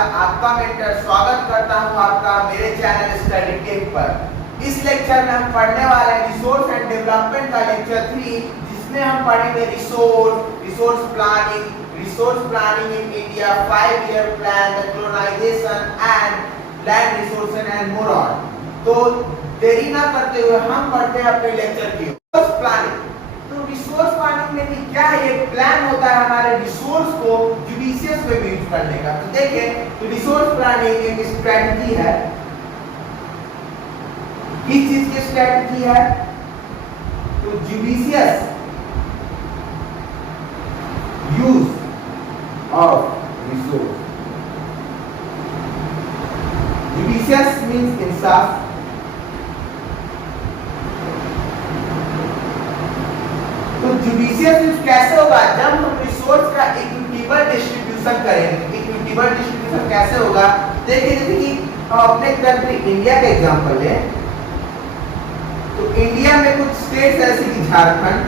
आपका मेंटर स्वागत करता हूं आपका मेरे चैनल स्टडी टेक पर। इस लेक्चर में हम पढ़ने वाले हैं रिसोर्स एंड डेवलपमेंट का लेक्चर 3, जिसमें हम पढ़ेंगे resource planning in India, 5 year plan, the colonisation and land resources and more on. तो देरी ना करते हुए हम पढ़ते हैं अपने लेक्चर की रिसोर्स प्लानिंग। तो रिसोर्स प्लानिंग में भी क्या है, एक प्लान होता है हमारे रिसोर्स को जुडिशियस वे में यूज करने का। तो देखें, तो रिसोर्स प्लानिंग एक स्ट्रेटजी है। किस चीज की स्ट्रेटजी है? तो judicious use of resource. Judicious means इंसाफ। तो जुडिशियस यूज कैसे होगा? जब हम रिसोर्स का इक्विटेबल डिस्ट्रीब्यूशन करेंगे। इक्विटेबल डिस्ट्रीब्यूशन कैसे होगा? देखिए, जैसे कि हम अपने कंट्री इंडिया का एग्जांपल लें, तो इंडिया में कुछ स्टेट्स ऐसे कि झारखंड,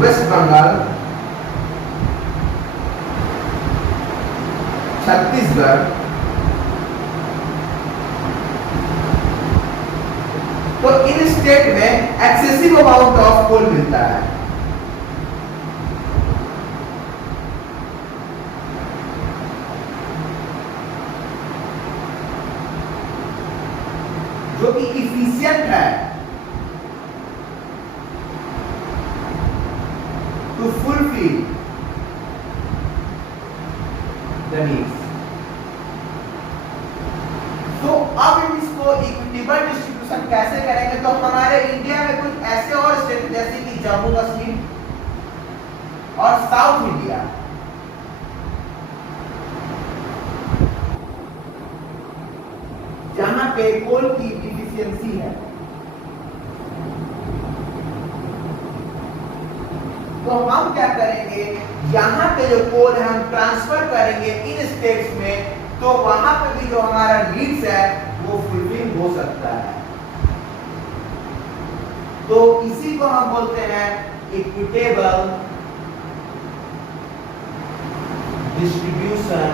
वेस्ट बंगाल, छत्तीसगढ़। तो इन स्टेट में एक्सेसिव अमाउंट ऑफ कोल मिलता है। जो कि इफिशिएंट है टू फुलफिल द नीड्स। तो अब हम इसको इक्विटेबल डिस्ट्रीब्यूशन कैसे करेंगे? तो हमारे इंडिया में कुछ ऐसे और स्टेट जैसे कि जम्मू कश्मीर और साउथ इंडिया, जहां पे कोल की डिफिशियंसी है, तो हम क्या करेंगे, यहाँ पे जो कोल है हम ट्रांसफर करेंगे इन स्टेट्स में। तो वहां पे भी जो हमारा नीड्स है वो फुलफिल हो सकता है। तो इसी को हम बोलते हैं इक्विटेबल डिस्ट्रीब्यूशन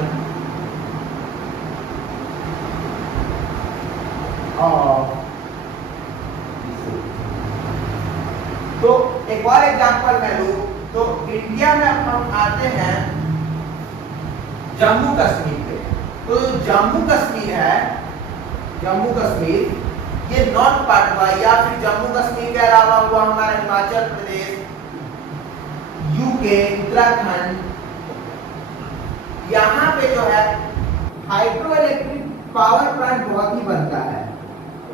ऑफ। तो एक और एग्जांपल मैं लूं, तो इंडिया में हम आते हैं जम्मू कश्मीर पे। तो जम्मू कश्मीर है, जम्मू कश्मीर ये नॉर्थ पार्ट हुआ, या फिर जम्मू कश्मीर के अलावा हुआ हमारा हिमाचल प्रदेश, यूके, उत्तराखंड। यहाँ पे जो है हाइड्रो इलेक्ट्रिक पावर प्लांट बहुत ही बनता है।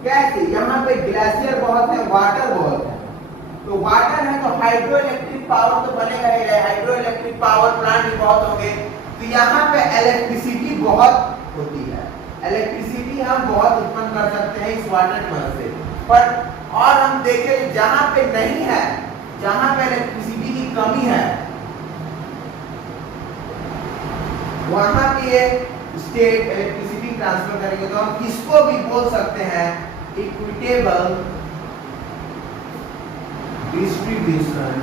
कैसे? यहाँ पे ग्लेशियर बहुत है, वाटर बहुत है। तो वाटर है तो हाइड्रो इलेक्ट्रिक पावर तो बनेगा ही रहे, हाइड्रो इलेक्ट्रिक पावर प्लांट भी बहुत होंगे। तो यहाँ पे इलेक्ट्रिसिटी बहुत होती है। इलेक्ट्रिसिटी हम बहुत उत्पन्न कर सकते हैं इस वाटर की मदद से। पर और हम देखें जहां पे नहीं है, जहां पे इलेक्ट्रिसिटी की कमी है, वहां पे ये स्टेट इलेक्ट्रिसिटी ट्रांसफर करेंगे। तो हम किसको भी बोल सकते हैं इक्विटेबल डिस्ट्रीब्यूशन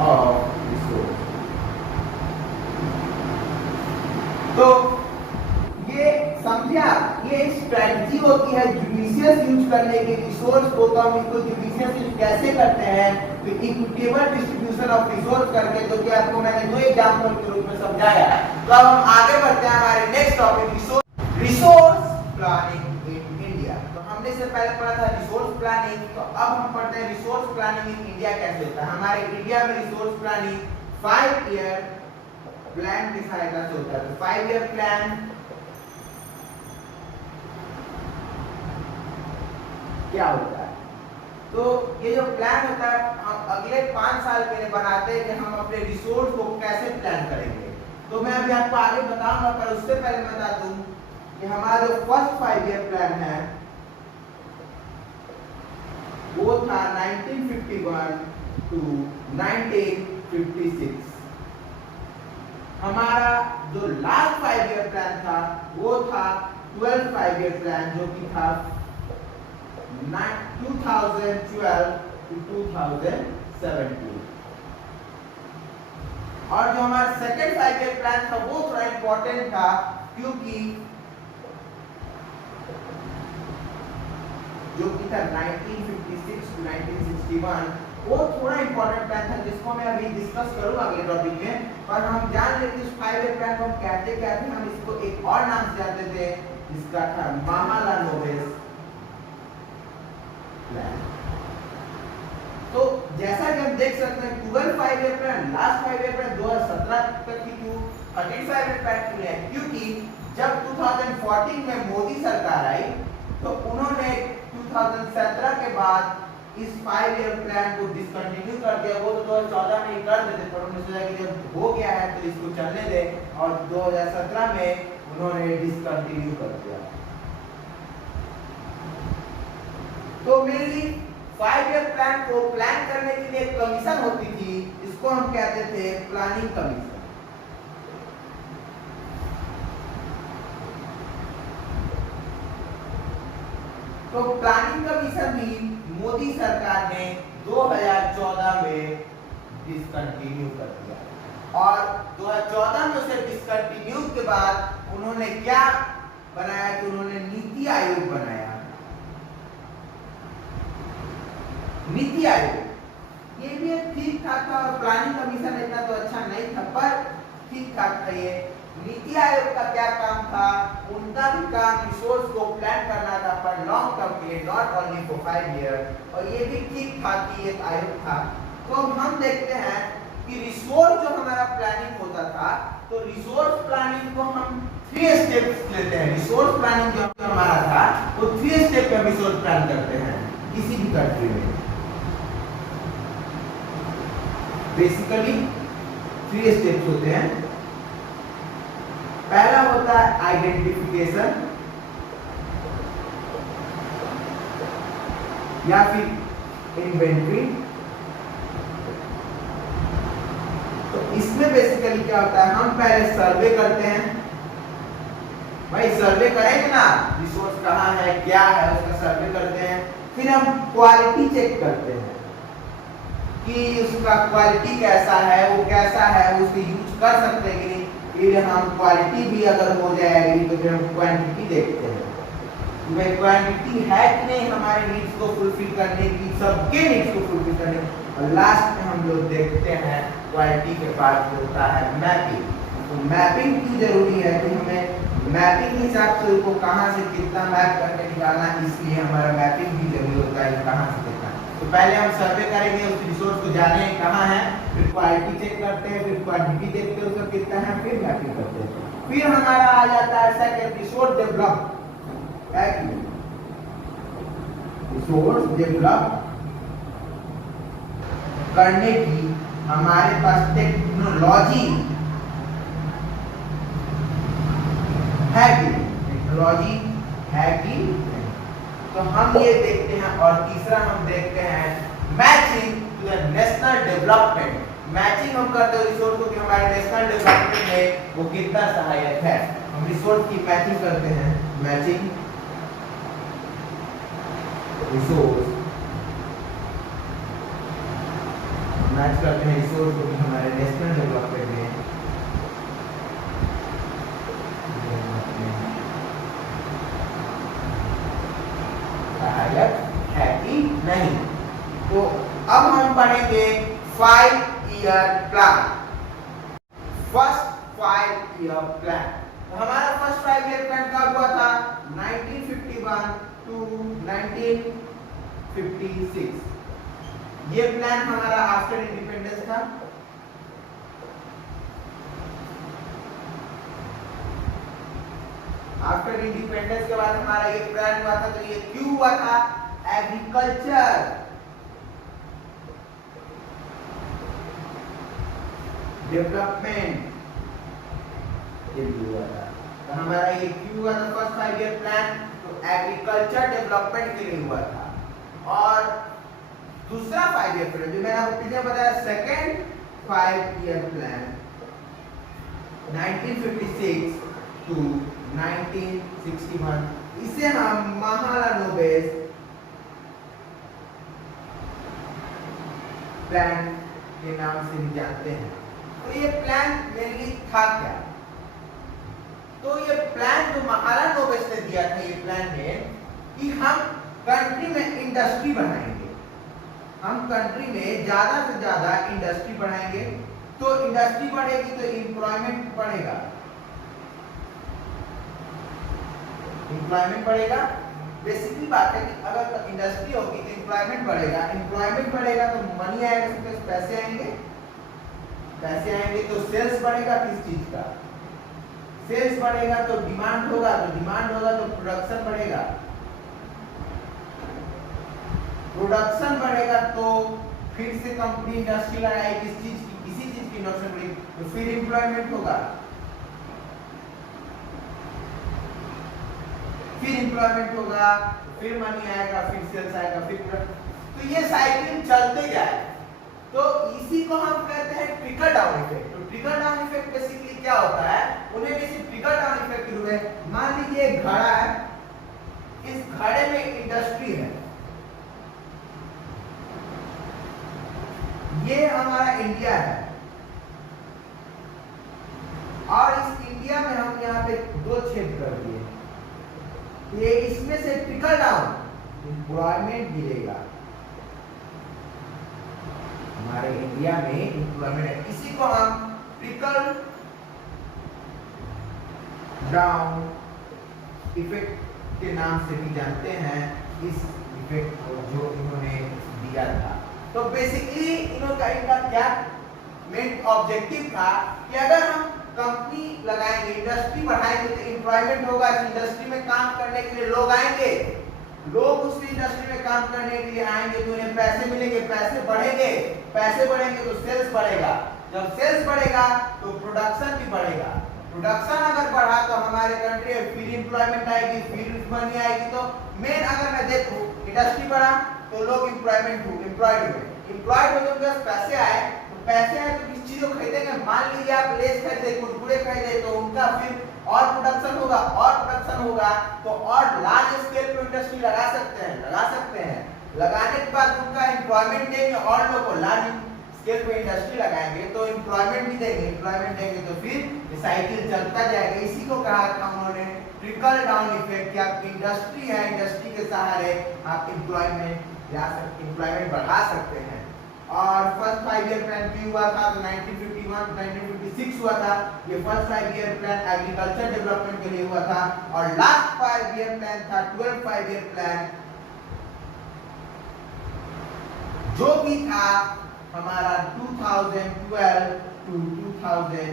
ऑफ रिसोर्स। तो ये समझिए, ये स्ट्रेटजी होती है जुडिशियस यूज करने के रिसोर्स को। तो हम इसको जुडिशियस यूज कैसे करते हैं? तो इक्विटेबल डिस्ट्रीब्यूशन ऑफ रिसोर्स करके, जो कि आपको मैंने दो एग्जांपल के रूप में समझाया। तो अब हम आगे बढ़ते हैं हमारे next topic, resource planning in India. तो हमने से पहले पढ़ा था रिसोर्स प्लानिंग, तो अब हम पढ़ते हैं रिसोर्स प्लानिंग इन इंडिया कैसे होता है। हमारे इंडिया में रिसोर्स प्लानिंग 5 ईयर प्लान की सहायता से होता है। तो 5 ईयर प्लान क्या होता है? तो ये जो प्लान होता है हम अगले 5 साल के लिए बनाते हैं कि हम अपने रिसोर्स को कैसे प्लान करेंगे। तो मैं अभी आपको आगे बताऊंगा, पर उससे पहले बता दूं कि हमारा जो फर्स्ट 5 ईयर प्लान है वो था 1951 टू 1956। हमारा जो लास्ट 5 ईयर प्लान था वो था 12 5 ईयर प्लान, जो कि था 2012 to 2017। और जो हमारा सेकेंड 5 ईयर प्लान था वो थोड़ा इंपॉर्टेंट था, क्योंकि जो कि था 1956 to 1961, वो थोड़ा इंपॉर्टेंट प्लान था जिसको मैं अभी डिस्कस करूंगा अगले टॉपिक में। पर हम जान लेते हैं इस 5 ईयर प्लान को हम कहते क्या थे, हम इसको एक और नाम से जानते थे, जिसका था महालानोबिस प्लान। तो जैसा कि हम देख सकते हैं 12 5 year plan, last 5 year plan 2017 तक की क्यों, 13 5 ईयर प्लान क्यों है, क्योंकि जब 2014 में मोदी सरकार आई तो उन्होंने 2017 के बाद इस 5 ईयर प्लान को डिसकंटिन्यू कर दिया। वो तो 2014 में ही कर देते, पर उन्होंने सोचा कि जब हो गया है तो इसको चलने दे, और 2017 में उन्होंने डिसकंटिन्यू कर दिया। तो मेनली 5 ईयर प्लान को प्लान करने के लिए एक कमीशन होती थी, इसको हम कहते थे प्लानिंग कमीशन। तो प्लानिंग कमीशन भी मोदी सरकार ने 2014 में डिसकंटिन्यू कर दिया। और 2014 में उसे डिसकंटिन्यू के बाद उन्होंने क्या बनाया कि उन्होंने नीति आयोग बनाया। नीति आयोग ये भी एक ठीक ठाक था, और प्लानिंग कमीशन इतना तो अच्छा नहीं था, पर ठीक ठाक था। ये नीति आयोग का क्या काम था, उनका भी काम रिसोर्स को प्लान करना था पर लॉन्ग टर्म के लिए, नॉट ओनली फॉर 5 ईयर, और ये भी ठीक ठाक की एक आयोग था। तो हम देखते हैं कि रिसोर्स जो हमारा प्लानिंग होता था, तो रिसोर्स प्लानिंग को हम 3 स्टेप्स लेते हैं। रिसोर्स प्लानिंग जो हमारा था वो 3 स्टेप पे रिसोर्स प्लान करते हैं किसी भी कंट्री में। बेसिकली 3 स्टेप्स होते हैं। पहला होता है आइडेंटिफिकेशन, या फिर इन्वेंटरी। तो इसमें बेसिकली क्या होता है, हम पहले सर्वे करते हैं। भाई सर्वे करेंगे ना, रिसोर्स कहाँ है क्या है उसका सर्वे करते हैं। फिर हम क्वालिटी चेक करते हैं कि उसका क्वालिटी कैसा है, वो कैसा है, उसको यूज कर सकते हैं कि नहीं। फिर हम क्वालिटी भी अगर हो जाएगी तो फिर हम क्वांटिटी देखते हैं कि भाई क्वांटिटी है कि नहीं हमारे नीड्स को फुलफिल करने की, सबके नीड्स को फुलफिल करने की। और लास्ट में हम लोग देखते हैं क्वालिटी के बाद होता है मैपिंग। तो मैपिंग क्यों जरूरी है कि हमें मैपिंग हिसाब से उसको कहाँ से कितना मैप करके निकालना, इसलिए हमारा मैपिंग भी जरूरी होता है कहाँ से कितना। तो पहले हम सर्वे करेंगे, उस रिसोर्स को जाने कहाँ है, फिर क्वालिटी चेक करते हैं, फिर क्वांटिटी देखते हैं उसका कितना है, फिर मैपिंग करते हैं। फिर हमारा आ जाता है second, resource develop. Resource develop करने की हमारे पास टेक्नोलॉजी है कि टेक्नोलॉजी है कि नहीं, तो हम ये देखते हैं। और तीसरा हम देखते हैं matching to the national development. Matching हम करते हैं रिसोर्स को कि हमारे नेशनल डेवलपमेंट में वो कितना सहायक है। हम रिसोर्स की मैचिंग करते हैं, मैचिंग रिसोर्स मैच करते हैं रिसोर्स को कि हमारे नेशनल डेवलपमेंट में सहायक है कि नहीं। तो अब हम पढ़ेंगे 5 year plan. First 5 year plan, तो हमारा फर्स्ट 5 ईयर प्लान कब हुआ था, 1951 टू 1956। ये प्लान हमारा आफ्टर इंडिपेंडेंस था। आफ्टर इंडिपेंडेंस के बाद हमारा ये प्लान हुआ था। तो ये क्यों हुआ था, एग्रीकल्चर डेवलपमेंट के लिए हुआ था। तो हमारा ये क्यों हुआ था फर्स्ट 5 ईयर प्लान, तो एग्रीकल्चर डेवलपमेंट के लिए हुआ था। और दूसरा 5 ईयर प्लान जो मैंने आपको पीछे बताया, सेकेंड 5 ईयर प्लान 1956 टू 1961, इसे हम महालानोबिस प्लान के नाम से भी जानते हैं। तो ये प्लान मेनली था क्या? तो ये प्लान जो महाराणा नोबेल ने दिया था, ये प्लान में कि हम कंट्री में इंडस्ट्री बढ़ाएंगे, हम कंट्री में ज्यादा से ज्यादा इंडस्ट्री बढ़ाएंगे। तो इंडस्ट्री बढ़ेगी तो एम्प्लॉयमेंट बढ़ेगा, एम्प्लॉयमेंट बढ़ेगा। बेसिकली बात है कि अगर इंडस्ट्री होगी तो एम्प्लॉयमेंट बढ़ेगा, एम्प्लॉयमेंट बढ़ेगा तो मनी आएगा, इसके पास पैसे आएंगे, पैसे आएंगे तो सेल्स बढ़ेगा। किस चीज का? सेल्स बढ़ेगा तो डिमांड होगा, तो डिमांड होगा तो प्रोडक्शन बढ़ेगा, प्रोडक्शन बढ़ेगा तो फिर से कंपनी इंडस्ट्री लगाएगी किस चीज की? किसी चीज की इंडस्ट्री बढ़ेगी तो फिर एम्प्लॉयमेंट होगा, फिर एम्प्लॉयमेंट होगा, फिर मनी आएगा, फिर सेल्स आएगा, फिर तो ये साइकिल चलते जाए। तो इसी को हम कहते हैं ट्रिकल डाउन इफेक्ट। तो ट्रिकल डाउन इफेक्ट बेसिकली क्या होता है? उन्हें भी इसी ट्रिकल डाउन इफेक्ट के रूप में, मान लीजिए एक घड़ा है, इस घड़े में इंडस्ट्री है, ये हमारा इंडिया है, और इस इंडिया में हम यहाँ पे दो छेद कर दिए, ये इसमें से ट्रिकल डाउन एम्प्लॉयमेंट गिरेगा, हमारे इंडिया में एम्प्लॉयमेंट है। इसी को हम ट्रिकल डाउन इफेक्ट के नाम से भी जानते हैं, इस इफेक्ट को जो इन्होंने दिया था। तो बेसिकली इनका क्या मेन ऑब्जेक्टिव था कि अगर हम कंपनी लगाएंगे, इंडस्ट्री बढ़ाएंगे तो एम्प्लॉयमेंट होगा, इस इंडस्ट्री में काम करने के लिए लोग आएंगे, लोग उस इंडस्ट्री में काम करने के लिए आएंगे तो उन्हें पैसे मिलेंगे, पैसे बढ़ेंगे, पैसे बढ़ेंगे तो सेल्स बढ़ेगा, जब सेल्स बढ़ेगा तो प्रोडक्शन भी बढ़ेगा, प्रोडक्शन अगर बढ़ा तो हमारे कंट्री में फिर एम्प्लॉयमेंट आएगी, फिर मनी आएगी। तो मेन अगर मैं देखूं इंडस्ट्री बढ़ा तो लोग एम्प्लॉयमेंट एम्प्लॉयड हुए, एम्प्लॉयड हो तो पैसे आए, तो पैसे आए तो किस चीज को खरीदेंगे? मान लीजिए आप लेस खरीदे, कुरकुरे खरीदे, तो उनका फिर और प्रोडक्शन होगा, और प्रोडक्शन होगा तो और लार्ज स्केल पे इंडस्ट्री लगा सकते हैं, लगा सकते हैं, लगाने के बाद उनका एम्प्लॉयमेंट देंगे, और लोगों को लार्ज स्केल पे इंडस्ट्री लगाएंगे तो एम्प्लॉयमेंट भी देंगे, एम्प्लॉयमेंट देंगे तो फिर ये साइकिल चलता जाएगा। इसी को कहा था उन्होंने ट्रिकल डाउन इफेक्ट, कि आप इंडस्ट्री है, इंडस्ट्री के सहारे आप एम्प्लॉयमेंट ला सकते, एम्प्लॉयमेंट बढ़ा सकते हैं। और फर्स्ट 5 ईयर प्लान भी हुआ था तो 1951 1956 हुआ था, ये first 5 year plan agriculture development के लिए हुआ था, और लास्ट 5 ईयर प्लान था 12 5 ईयर प्लान, जो भी था हमारा 2012 टू 2017,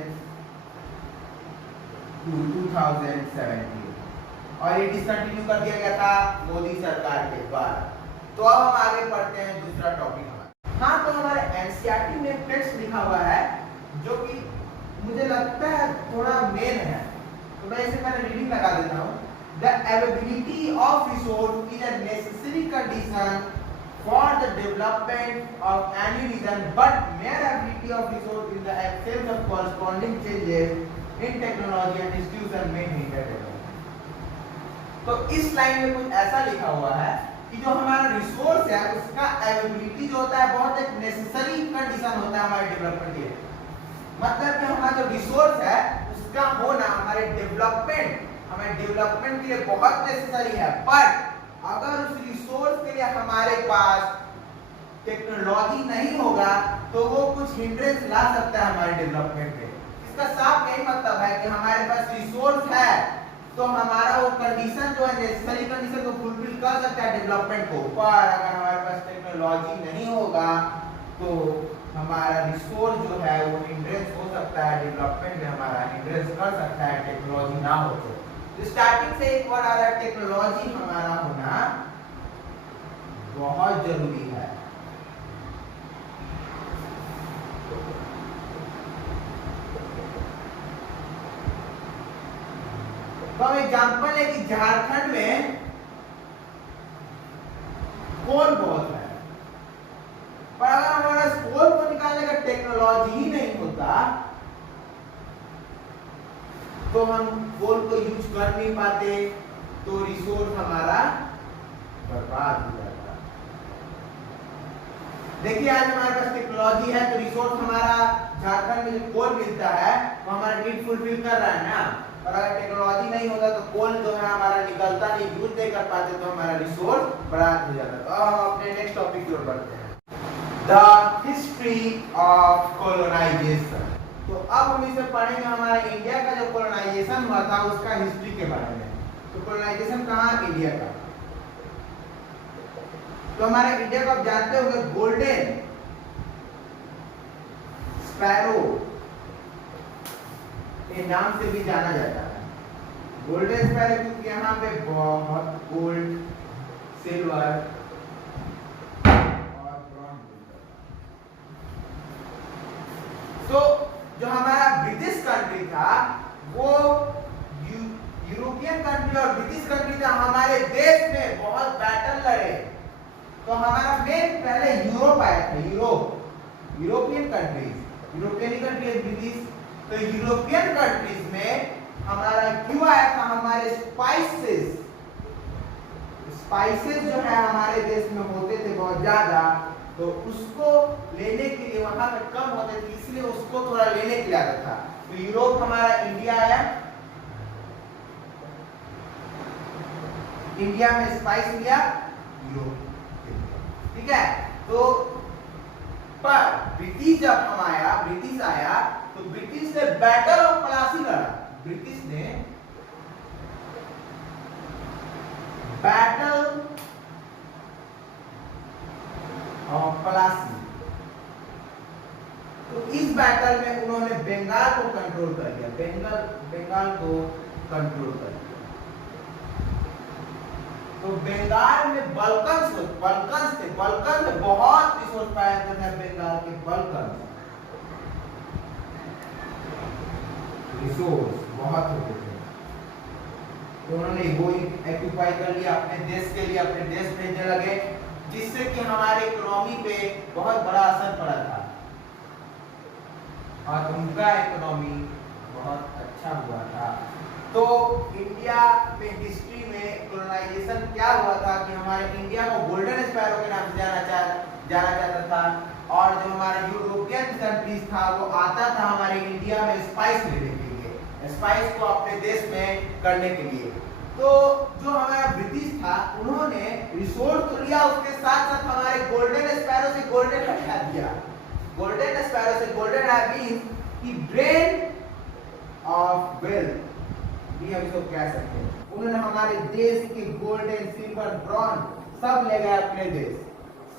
और ये डिसकंटिन्यू कर दिया गया था मोदी सरकार के द्वारा। तो अब हम आगे पढ़ते हैं दूसरा टॉपिक हमारा। हाँ, तो हमारे एनसीईआरटी में टेक्स्ट लिखा हुआ है जो कि मुझे लगता है थोड़ा मेन है, तो मैं इसे पहले रीडिंग लगा देता हूँ। The availability of resource is a necessary condition for the development of any region, but mere ability of resource in the absence of corresponding changes in technology and institution may hinder development। तो इस line में कुछ ऐसा लिखा हुआ है कि जो हमारा रिसोर्स है उसका अवेलेबिलिटी जो होता है बहुत एक नेसेसरी कंडीशन होता है हमारे डेवलपमेंट के लिए। मतलब कि हमारा जो रिसोर्स है उसका होना हमारे डेवलपमेंट के लिए बहुत नेसेसरी है, पर अगर उस रिसोर्स के लिए हमारे पास टेक्नोलॉजी नहीं होगा तो वो कुछ हिंड्रेंस ला सकता है हमारे डेवलपमेंट पे। इसका साफ यही मतलब है कि हमारे पास रिसोर्स है तो हमारा वो कंडीशन जो है नेसेसरी कंडीशन को फुलफिल कर सकता है डेवलपमेंट को, पर अगर हमारे पास टेक्नोलॉजी नहीं होगा तो हमारा रिसोर्स जो है वो हिंड्रेंस हो सकता है डेवलपमेंट में, हमारा हिंड्रेंस कर सकता है टेक्नोलॉजी ना हो तो। स्टार्टिंग से एक वर्ड आ रहा है टेक्नोलॉजी हमारा होना बहुत जरूरी है। तो हम एग्जांपल है कि झारखंड में कोल बहुत है, पर अगर हमारा कोल को निकालने का टेक्नोलॉजी ही नहीं होता तो हम कोल को यूज कर नहीं पाते, तो रिसोर्स हमारा बर्बाद हो जाता। देखिए आज हमारे पास टेक्नोलॉजी है तो रिसोर्स हमारा झारखंड में जो कोल मिलता है वो हमारा नीड फुलफिल कर रहा है ना। और अगर टेक्नोलॉजी नहीं होता तो कोल जो है हमारा निकलता नहीं, यूज नहीं कर पाते तो हमारा रिसोर्स बर्बाद हो जाता। तो अब हम अपने नेक्स्ट टॉपिक की ओर बढ़ते हैं, द हिस्ट्री ऑफ कोलोनाइजेशन। तो अब हम इसे पढ़ेंगे हमारे इंडिया का जो कोलोनाइजेशन हुआ था उसका हिस्ट्री के बारे में। तो कोलोनाइजेशन कहाँ? इंडिया का। तो हमारे इंडिया को आप जानते होंगे गोल्डन स्पैरो के नाम से भी जाना जाता है। गोल्डन स्पैरो क्योंकि यहाँ पे बहुत गोल्ड, सिल्वर और ब्रॉन्ज। तो जो हमारा ब्रिटिश कंट्री था वो यूरोपियन कंट्री और ब्रिटिश कंट्री था हमारे देश में बहुत बैटल लड़े। तो हमारा मेन पहले यूरोप आया था, यूरोपियन कंट्रीज ब्रिटिश। तो यूरोपियन कंट्रीज में हमारा क्यों आया था? हमारे स्पाइसेस जो है हमारे देश में होते थे बहुत ज्यादा, तो उसको लेने के लिए वहां पे कम होते थे इसलिए उसको थोड़ा लेने के लिए आता था। तो यूरोप हमारा इंडिया आया, इंडिया में स्पाइस लिया यूरोप, ठीक है। तो पर ब्रिटिश आया तो ब्रिटिश ने बैटल ऑफ प्लासी लड़ा। ब्रिटिश ने बैटल ऑफ प्लासी, तो इस बैटल में उन्होंने बंगाल को कंट्रोल कर लिया, बंगाल को कंट्रोल कर लिया। तो बंगाल में बल्कन्स थे, बल्कन में बहुत रिसोर्स पाया जाता है। बंगाल के बल्कन रिसोर्स बहुत होते थे, तो उन्होंने वो एक्यूपाई कर लिया अपने देश के लिए, अपने देश भेजने लगे, जिससे कि हमारे इकोनॉमी पे बहुत बड़ा असर पड़ा था और उनका इकोनॉमी बहुत अच्छा हुआ था। तो इंडिया में हिस्ट्री में कोलोनाइजेशन क्या हुआ था कि हमारे इंडिया को गोल्डन स्पैरो के नाम से जाना जाता था, और जो हमारा यूरोपियन कंट्रीज था वो आता था हमारे इंडिया में स्पाइस लेने के लिए, स्पाइस को अपने देश में करने के लिए। तो जो हमारा ब्रिटिश था उन्होंने रिसोर्स तो लिया, उसके साथ साथ हमारे गोल्डन स्पैरो से गोल्डन हटा दिया। गोल्डन स्पैरो से golden means drain of wealth भी हम इसको कह सकते हैं। उन्होंने हमारे देश के गोल्ड एंड सिल्वर ब्रॉन्ज सब ले गए अपने देश,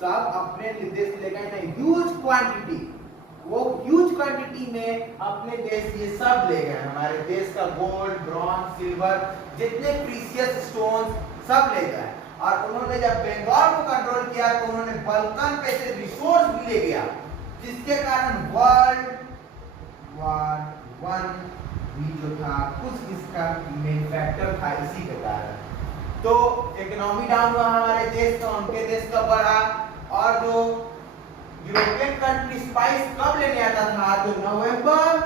सब अपने देश ले गए थे ह्यूज क्वांटिटी, वो ह्यूज क्वांटिटी में अपने देश ये सब ले गए। हमारे देश का गोल्ड, ब्रॉन्ज, सिल्वर, जितने प्रीशियस स्टोन्स सब ले गए। और उन्होंने जब बंगाल को कंट्रोल किया तो उन्होंने बल्कन पे से रिसोर्स भी ले गया, जिसके कारण वर्ल्ड वॉर 1 भी जो था कुछ इसका मेन फैक्टर था इसी के कारण। तो इकोनॉमी डाउन हुआ हमारे देश का, उनके देश का बढ़ा। और जो यूरोपियन कंट्री स्पाइस कब लेने आता था? तो नवंबर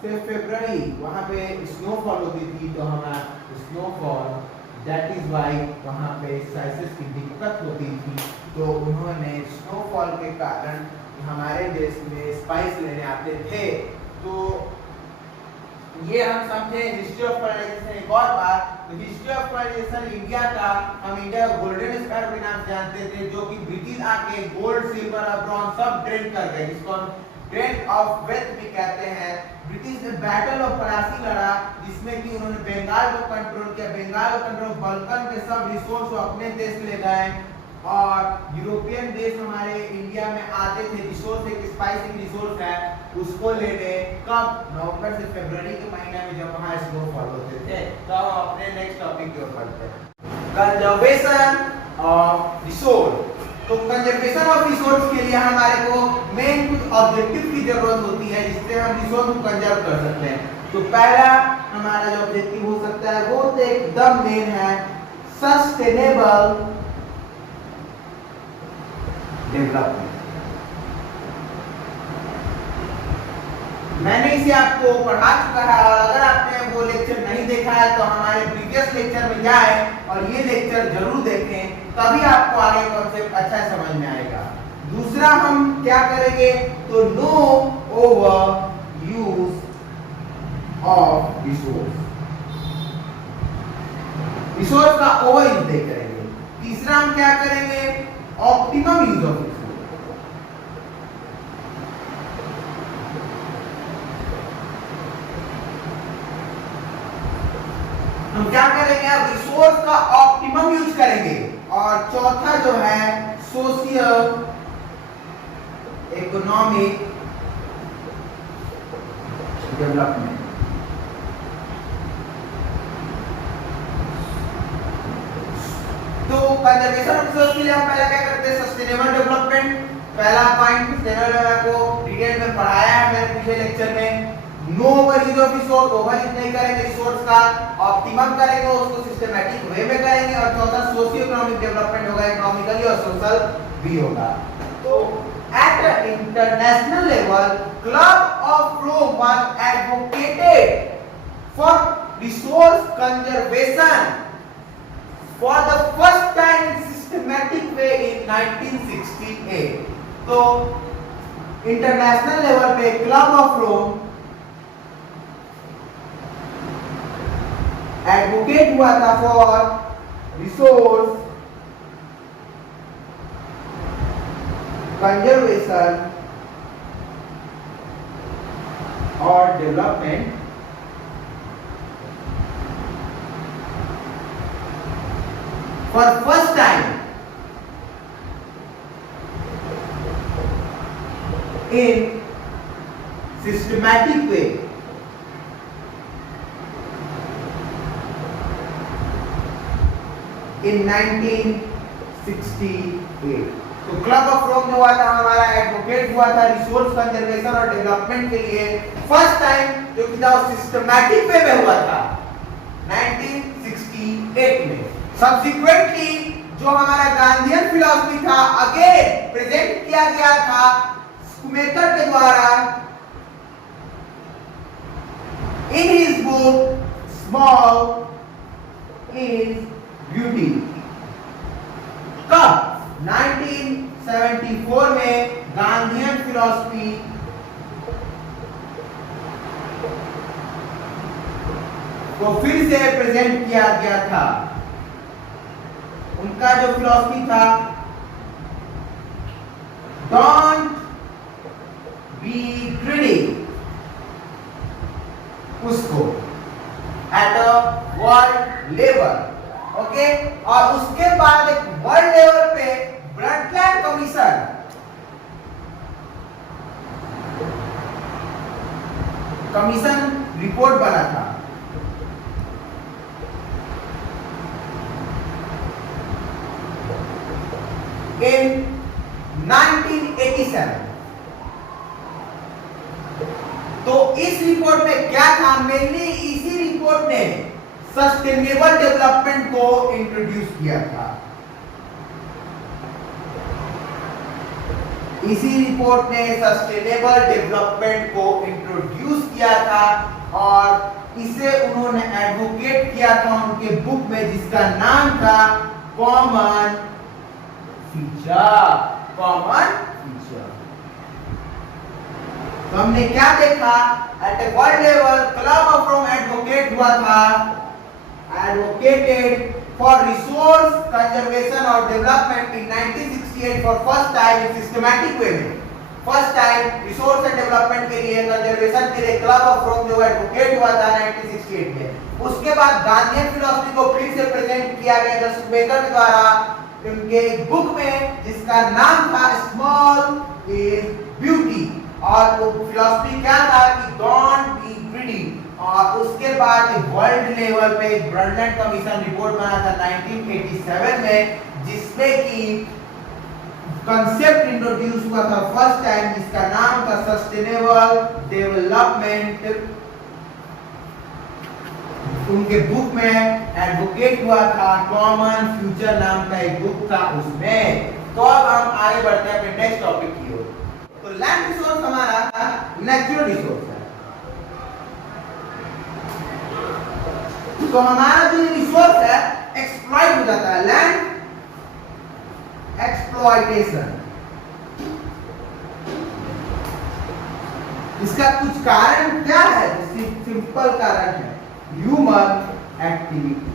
से फरवरी वहां पे स्नोफॉल होती थी, तो हमारा स्नोफॉल दैट इज व्हाई वहां पे स्पाइसेस की दिक्कत होती थी। तो उन्होंने स्नोफॉल के कारण हमारे देश में स्पाइस लेने आते थे। तो ये हम समझे हिस्ट्री ऑफ कोलोनाइजेशन। एक और बात, तो हिस्ट्री ऑफ कोलोनाइजेशन इंडिया का, हम इंडिया को गोल्डन स्पैरो के नाम से जानते थे, जो कि ब्रिटिश आके गोल्ड, सिल्वर और ब्रॉन्ज सब ड्रेन कर गए, जिसको हम ड्रेन ऑफ वेल्थ भी कहते हैं। ब्रिटिश ने बैटल ऑफ प्लासी लड़ा, जिसमें कि उन्होंने बंगाल को कंट्रोल किया, बंगाल को कंट्रोल, बल्कन के सब रिसोर्स को अपने देश ले गए। और यूरोपियन देश हमारे इंडिया में आते थे, रिसोर्स एक स्पाइसिंग रिसोर्स है उसको लेने। कब? नवंबर से फरवरी के महीने में जब वहां स्नोफॉल होते थे। तो हम अपने नेक्स्ट टॉपिक की ओर बढ़ते हैं, कंजर्वेशन ऑफ रिसोर्स। तो कंजर्वेशन ऑफ रिसोर्स के लिए हमारे को मेन कुछ ऑब्जेक्टिव की जरूरत होती है जिससे हम रिसोर्स को कंजर्व कर सकते हैं। तो पहला हमारा जो ऑब्जेक्टिव हो सकता है वो तो एकदम मेन है सस्टेनेबल डेवलपमेंट। मैंने इसे आपको पढ़ा चुका है, और अगर आपने वो लेक्चर नहीं देखा है तो हमारे प्रीवियस लेक्चर में जाएं और ये लेक्चर जरूर देखें, तभी आपको आगे कॉन्सेप्ट अच्छा समझ में आएगा। दूसरा तीसरा हम क्या करेंगे, तो no over use of resource, resource का ओवर यूज नहीं करेंगे। तीसरा हम क्या करेंगे, ऑप्टिमम यूज ऑफ रिसोर्स। हम क्या करेंगे, अब रिसोर्स का ऑप्टिमम यूज करेंगे। और चौथा जो है सोशियल इकोनॉमिक डेवलपमेंट। तो कंजर्वेशन ऑफ रिसोर्स के लिए हम पहले क्या करते हैं, सस्टेनेबल डेवलपमेंट। पहला पॉइंट सस्टेनेबल को डिटेल में पढ़ाया है मैंने पिछले लेक्चर में। No over use of resource, over use नहीं करेंगे रिसोर्स का, ऑप्टिमम करेंगे, उसको सिस्टमैटिक वे में करेंगे। और चौथा सोशियो इकोनॉमिक डेवलपमेंट होगा, इकोनॉमिकली और सोशल भी होगा। तो at international level club of Rome was advocated for resource conservation for the first time in systematic way in 1968। तो इंटरनेशनल लेवल पे क्लब ऑफ रोम एडवोकेट हुआ था फॉर रिसोर्स कंजर्वेशन और development for first time in systematic way in 1968। तो club of रोम जो हुआ था हमारा, एडवोकेट हुआ था रिसोर्स कंजर्वेशन और डेवलपमेंट के लिए फर्स्ट टाइम, जो कि था सिस्टमैटिक वे में हुआ था 1968 में। सब्सिक्वेंटली जो हमारा गांधीयन फिलॉसफी था अगेन प्रेजेंट किया गया था स्कूमेकर के द्वारा in his book small is beauty. कब? 1974 में गांधीयन फिलॉसफी को फिर से प्रेजेंट किया गया था। उनका जो फिलॉसफी था, डोंट बी ग्रीडी, उसको at a world level, okay. और उसके बाद एक वर्ल्ड लेवल पे ब्रंटलैंड कमीशन रिपोर्ट बना था। इन 1987। तो इस रिपोर्ट में क्या था, मेनली इसी रिपोर्ट ने सस्टेनेबल डेवलपमेंट को इंट्रोड्यूस किया था। इसी रिपोर्ट ने सस्टेनेबल डेवलपमेंट को इंट्रोड्यूस किया था और इसे उन्होंने एडवोकेट किया था उनके बुक में, जिसका नाम था कॉमन फ्यूचर। Common future. तो हमने क्या देखा, at a world level club of Rome advocate हुआ था, advocated for resource conservation or development in 1968 for first time in systematic way में। First time resource and development के लिए, कंजर्वेशन के लिए क्लब ऑफ रोम जो एडवोकेट हुआ था 1968 में। उसके बाद गांधीयन फिलॉसफी को फिर से प्रेजेंट किया गया था स्कूमेकर के द्वारा उनके बुक में, जिसका नाम था स्मॉल इज ब्यूटी। और वो फिलॉसफी क्या था कि डोंट बी ग्रीडी। और उसके बाद वर्ल्ड लेवल पे एक ब्रंटलैंड कमीशन रिपोर्ट बना था 1987 में, जिसमें कि कंसेप्ट इंट्रोड्यूस हुआ था फर्स्ट टाइम, जिसका नाम था सस्टेनेबल डेवलपमेंट। उनके बुक में एडवोकेट हुआ था, कॉमन फ्यूचर नाम का एक बुक था उसमें। तो अब हम आगे बढ़ते हैं अपने नेक्स्ट टॉपिक की ओर। तो लैंड रिसोर्स हमारा नेचुरल रिसोर्स है। तो हमारा जो रिसोर्स है एक्सप्लॉइट हो जाता है, लैंड एक्सप्लॉइटेशन। इसका कुछ कारण क्या है? सिंपल कारण है, ह्यूमन एक्टिविटी।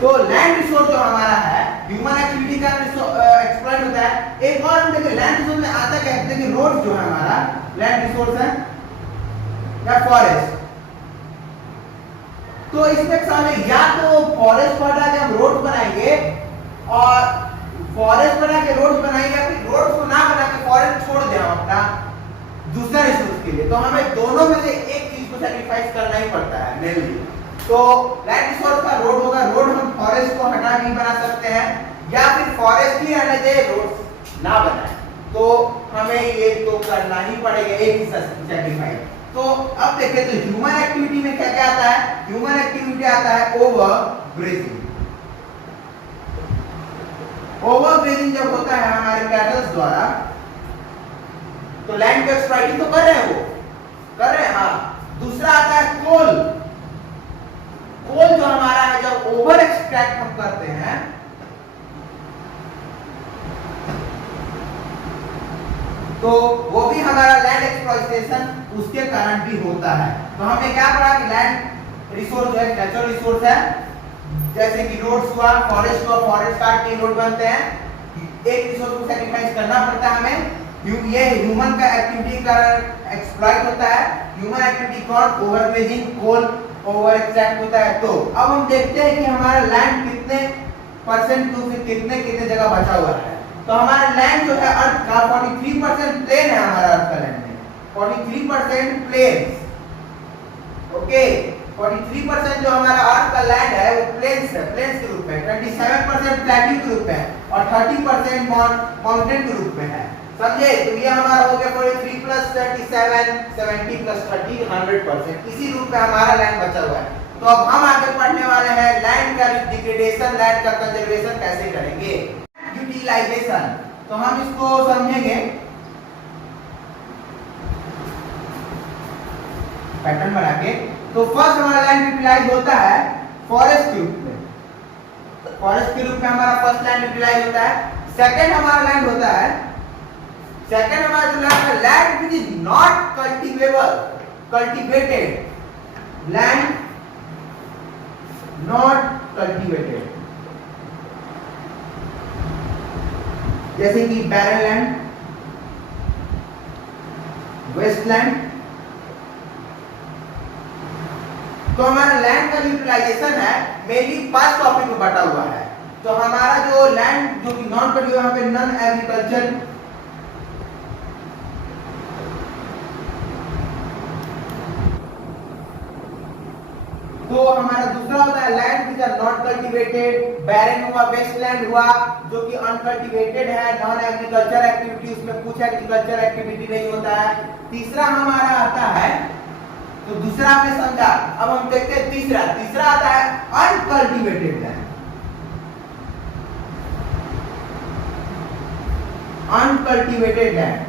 तो लैंड रिसोर्स जो हमारा है, ह्यूमन एक्टिविटी का एक्सप्लॉइट होता है। एक और हम देखिए लैंड रिसोर्स में आता क्या है, देखिए रोड जो है हमारा लैंड रिसोर्स है या फॉरेस्ट। तो इसमें सामने या तो फॉरेस्ट को हटा के हम रोड बनाएंगे, और फॉरेस्ट बना के रोड बनाएंगे, या फिर रोड को ना बना के फॉरेस्ट छोड़ दें अपना दूसरा रिसोर्स के लिए। तो हमें दोनों में से एक चीज को सैक्रिफाइस करना ही पड़ता है मेनली। तो लैंड रिसोर्स का रोड होगा, रोड हम फॉरेस्ट को हटा के बना सकते हैं, या फिर फॉरेस्ट ही रहने दे, रोड ना बनाए। तो हमें ये तो करना ही पड़ेगा, एक ही सैक्रिफाइस। तो अब देखिए तो ह्यूमन एक्टिविटी में क्या क्या आता है? ह्यूमन एक्टिविटी आता है ओवर ग्रेजिंग। ओवर ग्रेजिंग जब होता है हमारे कैटल्स द्वारा, तो लैंड को एक्सप्लॉइटिंग तो कर रहे हैं, वो कर रहे हैं, हाँ। दूसरा आता है कोल। कोल जो हमारा है, जब ओवर एक्सट्रैक्ट हम करते हैं, तो वो भी हमारा लैंड एक्सप्लॉइटेशन उसके कारण भी होता है। तो हमने क्या पढ़ा कि लैंड रिसोर्स जो है नेचुरल रिसोर्स है, जैसे कि रोड्स हुआ, फॉरेस्ट हुआ, फॉरेस्ट काट के रोड बनते हैं। एक रिसोर्स को सैक्रिफाइस करना पड़ता है हमें, ये ह्यूमन का एक्टिविटी का एक्सप्लॉइट होता है। ह्यूमन एक्टिविटी कौन? ओवरग्रेजिंग, कोल ओवर एक्सट्रैक्ट होता है। तो अब हम देखते हैं कि हमारा लैंड कितने परसेंट टू कितने कितने जगह बचा हुआ है। तो हमारा लैंड जो है अर्थ का 43% प्लेन है, हमारा अर्थ का लैंड में 43% प्लेन। ओके, 43% जो हमारा अर्थ का लैंड है वो प्लेन्स है, प्लेन्स के रूप में। 27% प्लैट्यू के रूप में, और 30% माउंटेन के रूप में है। समझे? तो ये हमारा हो गया 43 + 37, 70 + 30, 100%। इसी रूप में हमारा लैंड बचा हुआ है। तो अब हम आगे पढ़ने वाले हैं लैंड का डिग्रेडेशन, लैंड का कंजर्वेशन कैसे करेंगे, यूटिलाइजेशन। तो हम इसको समझेंगे पैटर्न बना के। तो फर्स्ट हमारा लैंड यूटिलाइज होता है फॉरेस्ट के रूप में। फॉरेस्ट के रूप में हमारा फर्स्ट लैंड यूटिलाइज होता है। सेकंड हमारा लैंड होता है, सेकंड हमारा जो लैंड है, land which is not cultivable, cultivated land, not cultivated, जैसे कि बैरन लैंड, वेस्टलैंड। तो हमारा लैंड का यूटिलाइजेशन है मेनली 5 टॉपिक में बटा हुआ है। तो हमारा जो लैंड जो कि नॉन कल्टीवेबल, यहाँ पे नॉन एग्रीकल्चर, तो हमारा दूसरा होता है land which are not cultivated, barren हुआ, वेस्टलैंड हुआ जो कि अनकल्टीवेटेड है, नॉन एग्रीकल्चर एक्टिविटी, उसमें कुछ एग्रीकल्चर एक्टिविटी नहीं होता है। तीसरा हमारा आता है, तो दूसरा आपने समझा, अब हम देखते हैं तीसरा। तीसरा आता है अनकल्टीवेटेड लैंड। अनकल्टीवेटेड लैंड,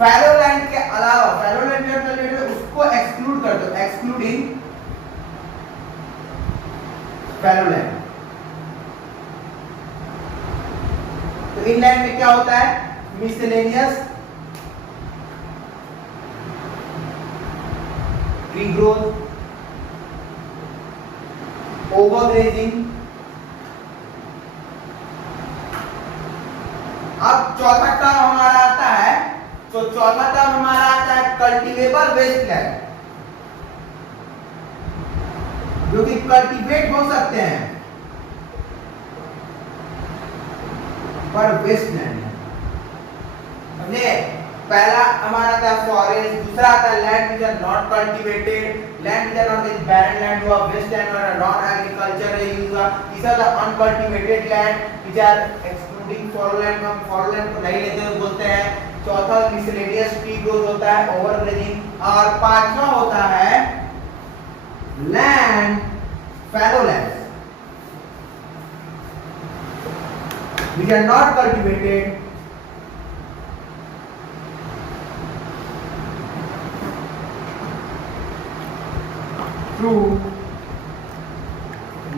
फैलो लैंड के अलावा, फैलो लैंड जो कल्टीवेटेड उसको एक्सक्लूड कर दो, एक्सक्लूडिंग फैलो लैंड। तो इन लैंड में क्या होता है? Miscellaneous tree growth, overgrazing. अब चौथा टर्म हमारा आता है, तो चौथा टर्म हमारा आता है कल्टीवेबल वेस्टलैंड, जो कि कल्टीवेट हो सकते हैं पर वेस्टलैंड है। समझे? पहला हमारा था फॉरेस्ट, दूसरा आता है land which are not cultivated, land which are not barren land हुआ, वेस्टलैंड और नॉन एग्रीकल्चर यूज हुआ। तीसरा था uncultivated land which are excluding fallow land, हम फॉलो लैंड को नहीं लेते हुए बोलते हैं। चौथा मिसलेनियस ट्री ग्रोथ होता है, ओवरग्रेजिंग। और पांचवा होता है land fallow land which are not cultivated, through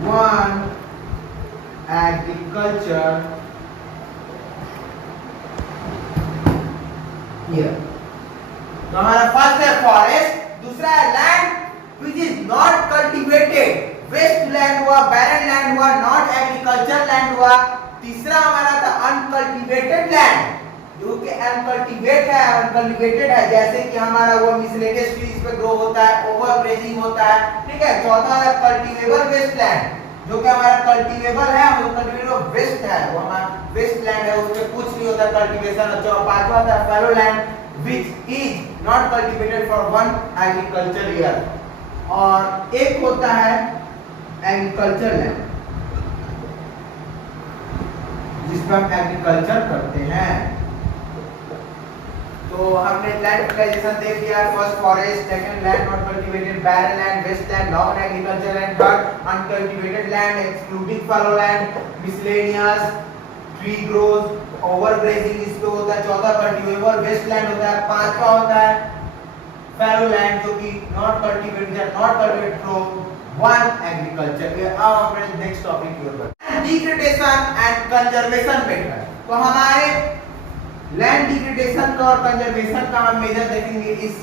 one agriculture here. तो हमारा फर्स्ट है फॉरेस्ट, दूसरा है land which is not cultivated, waste land हुआ, बैरन लैंड हुआ, नॉट एग्रीकल्चर लैंड हुआ। तीसरा हमारा था अनकल्टिवेटेड लैंड, जो कि अनकल्टिवेटेड है, जैसे कि हमारा वो मिसलेनियस ट्रीज पे ग्रो होता है, ओवरग्रेजिंग होता है, ठीक है। चौथा है कल्टीवेबल वेस्ट लैंड, जो कि हमारा कल्टीवेबल है, वो कल्टीवेबल वेस्ट है, वो हमारा वेस्ट लैंड है, उसपे कुछ नहीं होता कल्टीवेशन। और पांचवा था फैलो land which is not cultivated for one agriculture year। और एक होता है एग्रीकल्चर लैंड, जिसमें हम एग्रीकल्चर करते हैं। तो हमने लैंड यूटिलाइजेशन देख लिया, first forest, second land not cultivated, barren land, waste land, non agriculture land, third uncultivated land excluding fallow land, miscellaneous tree grows, overgrazing इसको होता है, चौथा कल्टीवेबल वेस्ट लैंड होता है, पांचवा होता है फैलो लैंड, जो कि not cultivated from one agriculture. अब अपने नेक्स्ट टॉपिक की ओर बढ़ते हैं, डिग्रेडेशन एंड कंजर्वेशन मेथड। तो हमारे लैंड डिग्रेडेशन का और कंजर्वेशन का हम मेजर देखेंगे इस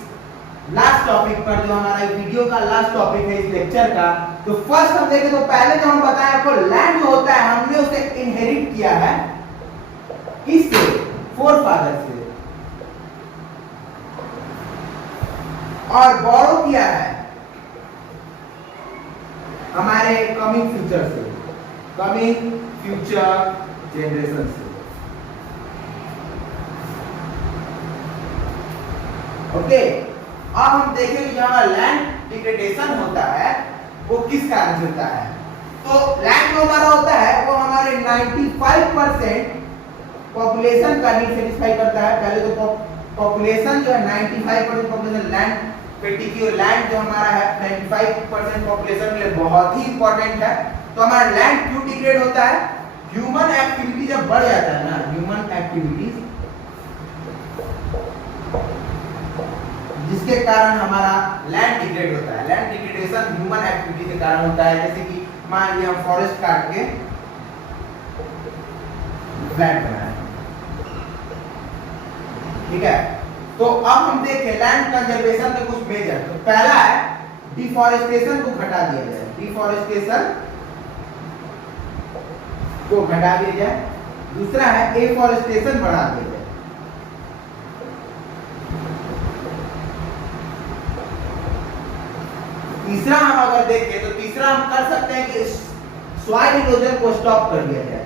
लास्ट टॉपिक पर, जो हमारा वीडियो का लास्ट टॉपिक है इस लेक्चर का। तो फर्स्ट हम देखें, तो पहले जो हम बताएं आपको, लैंड जो होता है हमने उसे इनहेरिट किया है, किससे? फोरफादर से, और बोरो किया है हमारे कमिंग फ्यूचर से, कमिंग फ्यूचर जनरेशन से। ओके, अब हम देखेंगे जो हमारा लैंड डिग्रेडेशन होता है वो किस कारण से होता है। तो लैंड जो हमारा होता है वो हमारे 95% पॉपुलेशन का नीड सेटिस्फाई करता है। पहले तो पॉपुलेशन जो है 95% पॉपुलेशन लैंड पेटिक्यूलर लैंड जो हमारा है 95% पॉपुलेशन के लिए बहुत ही इंपॉर्टेंट है। तो हमारा लैंड क्यों डिग्रेड होता है? ह्यूमन एक्टिविटी जब बढ़ जाता है ना, ह्यूमन एक्टिविटीज, जिसके कारण हमारा लैंड डिग्रेड होता है। लैंड डिग्रेडेशन ह्यूमन एक्टिविटी के कारण होता है। जैसे कि मान लिया हम फॉरेस्ट काट के फ्लैट बनाए, ठीक है। तो अब हम देखें लैंड कंजर्वेशन के कुछ मेजर। तो पहला है डिफॉरेस्टेशन को घटा दिया जाए, डिफॉरेस्टेशन को घटा दिया जाए। दूसरा है एफॉरेस्टेशन बढ़ा दिया जाए। तीसरा हम अगर देखें तो तीसरा हम कर सकते हैं कि सॉइल इरोजन को स्टॉप कर दिया जाए।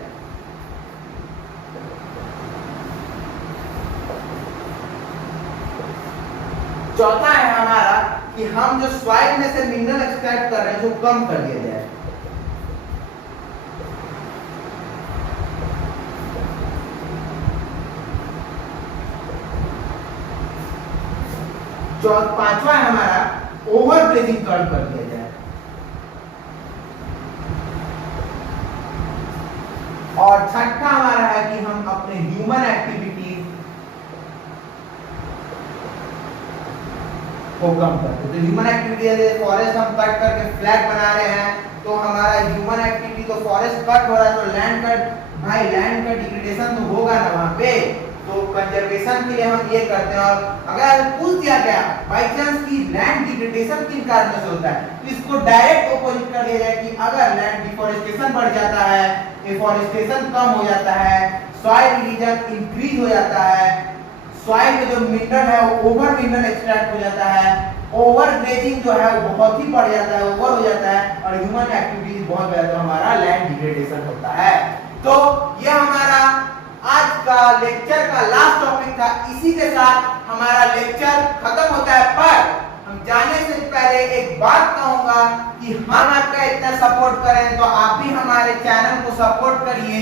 चौथा है हमारा कि हम जो सॉइल में से मिनरल एक्सट्रैक्ट कर रहे हैं उसको कम कर दिया जाए। पांचवा है हमारा ओवर ग्रेजिंग कम कर दिया जाए। और छठा हमारा है कि हम अपने ह्यूमन एक्टिविटीज को कम करते। तो ह्यूमन एक्टिविटी जैसे फॉरेस्ट हम कट करके फ्लैट बना रहे हैं, तो हमारा ह्यूमन एक्टिविटी, तो फॉरेस्ट कट हो रहा है तो लैंड का, भाई लैंड का डिग्रेडेशन तो होगा ना वहां पे। तो कंजर्वेशन के लिए हम ये करते हैं। और अगर पूछ दिया गया बाई चांस की लैंड डिग्रेडेशन किन कारणों से होता है, तो इसको डायरेक्ट ऑपोजिट कर दिया जाए कि अगर लैंड डिफॉरेस्टेशन बढ़ जाता है, एफॉरेस्टेशन कम हो जाता है, सॉइल इरोजन इंक्रीज हो जाता है, सॉइल में जो मिनरल है वो ओवर मिनरल एक्सट्रैक्ट हो जाता है, ओवर ग्रेजिंग जो है वो बहुत ही बढ़ जाता है, ओवर हो जाता है, और ह्यूमन एक्टिविटीज बहुत बढ़ जाता है, हमारा लैंड डिग्रेडेशन होता है। तो ये हमारा आज का लेक्चर का लास्ट टॉपिक था। इसी के साथ हमारा लेक्चर खत्म होता है। पर हम जाने से पहले एक बात कहूंगा कि हम आपका इतना सपोर्ट करें तो आप भी हमारे चैनल को सपोर्ट करिए।